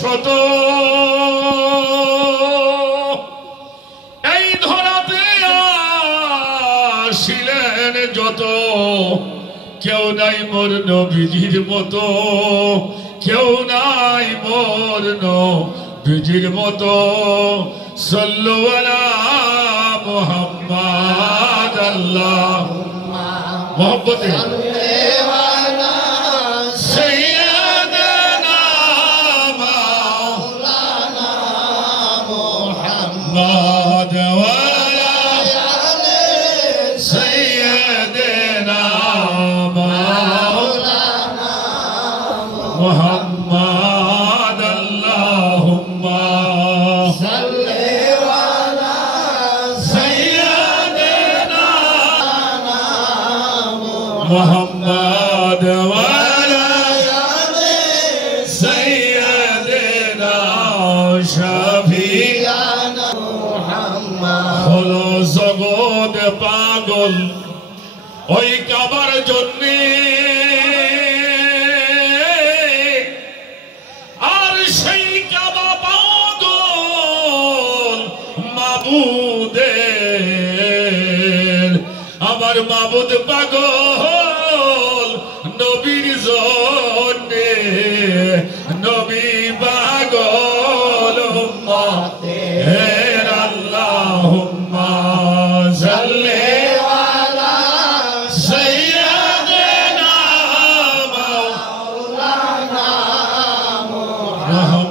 শত এই ধরাতে আসিলেন যত, কেউ নাই মোর নবীজির মতো, কেউ নাই মোর নবীজির মতো। সাল্লু আলা মুহাম্মাদ আল্লাহুম্মা মুহাব্বতে محمد اللهم صل على سيدنا محمد وعلى آل سيدنا شفيعنا محمد। হলো জগৎ পাগল ওই কাবার জন্যে, আমার মাবুদ পাগল নবীর জন্যে, নবী পাগল উম্মতের। আল্লাহুম্মা সাল্লি আলা সাইয়্যিদিনা মাওলানা মুহাম্মদ।